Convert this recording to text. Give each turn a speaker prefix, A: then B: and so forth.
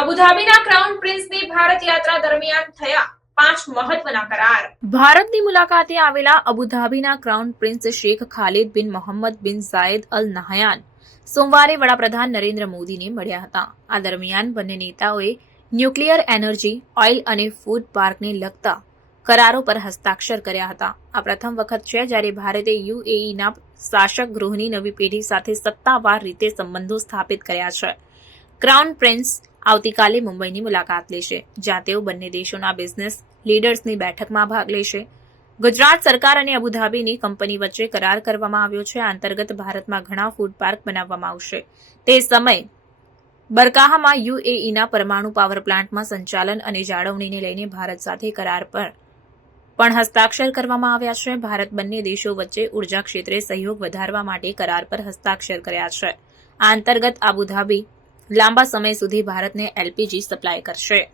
A: અબુધાબીના crown પ્રિન્સની Bharat યાત્રા દરમિયાન થયા
B: ભારતની મુલાકાતે આવેલા અબુધાબીના crown prince Sheikh Khalid bin Mohammed bin Zayed Al Nahyan સોમવારે વડાપ્રધાન નરેન્દ્ર મોદીને મળ્યા હતા. આ દરમિયાન બંને નેતાઓએ ન્યુક્લિયર એનર્જી, ઓઇલ અને ફૂડ પાર્કને લગતા કરારો પર હસ્તાક્ષર કર્યા હતા. આ પ્રથમ વખત છે જ્યારે ભારતે યુએઈના શાસક ગૃહની નવી પેઢી સાથે સત્તાવાર રીતે સંબંધો સ્થાપિત કર્યા છે. ક્રાઉન પ્રિન્સ આવતીકાલે મુંબઈની મુલાકાત લેશે, જ્યાં તેઓ બંને દેશોના બિઝનેસ લીડર્સની બેઠકમાં ભાગ લેશે. ગુજરાત સરકાર અને અબુધાબીની કંપની વચ્ચે કરાર કરવામાં આવ્યો છે. આ અંતર્ગત ભારતમાં ઘણા ફૂડ પાર્ક બનાવવામાં આવશે. તે સમયે બરકાહામાં યુએઈના પરમાણુ પાવર પ્લાન્ટમાં સંચાલન અને જાળવણીને લઈને ભારત સાથે કરાર પર પણ હસ્તાક્ષર કરવામાં આવ્યા છે. ભારત બંને દેશો વચ્ચે ઊર્જા ક્ષેત્રે સહયોગ વધારવા માટે કરાર પર હસ્તાક્ષર કર્યા છે. આ અંતર્ગત અબુધાબી લાંબા સમય સુધી ભારતને એલપીજી સપ્લાય કરશે.